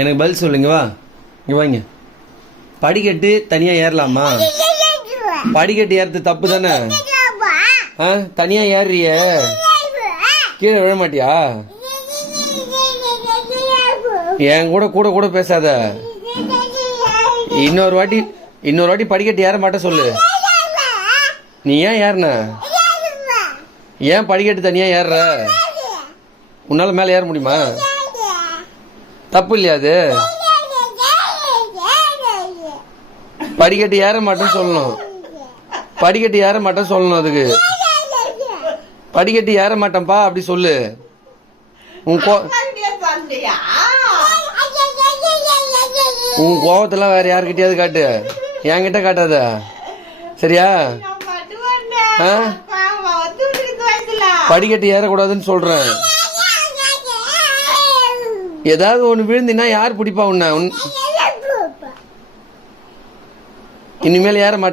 எனக்கு பதில் சொல்லுங்க. வா இங்க வாங்க. படிக்கட்டு தனியா ஏறலாமா? படிக்கட்டு ஏறது தப்பு தானே? தனியா ஏறிய கீழே விழ மாட்டியா? என் கூட கூட கூட பேசாத. இன்னொரு வாட்டி படிக்கட்டு ஏற மாட்டேன் சொல்லு. நீ ஏன் ஏறின? ஏன் படிக்கட்டு தனியா ஏறுற? உன்னால மேல ஏற முடியுமா? தப்பு இல்லையா அது? படிக்கட்டு ஏற மாட்டேன்னு சொல்லணும். படிக்கட்டு ஏற மாட்டேன்னு சொல்லணும். அதுக்கு படிக்கட்டு ஏற மாட்டேன்ப்பா அப்படி சொல்லு. உன் கோவத்தெல்லாம் வேற யாருக்கிட்டயாவது காட்டு, என்கிட்ட காட்டாத. சரியா? படிக்கட்டு ஏறக்கூடாதுன்னு சொல்றேன். ஏதாவது ஒண்ணு விழுந்தினா யார் பிடிப்பா உன்ன? இனிமேல் ஏற மாட்டேன்.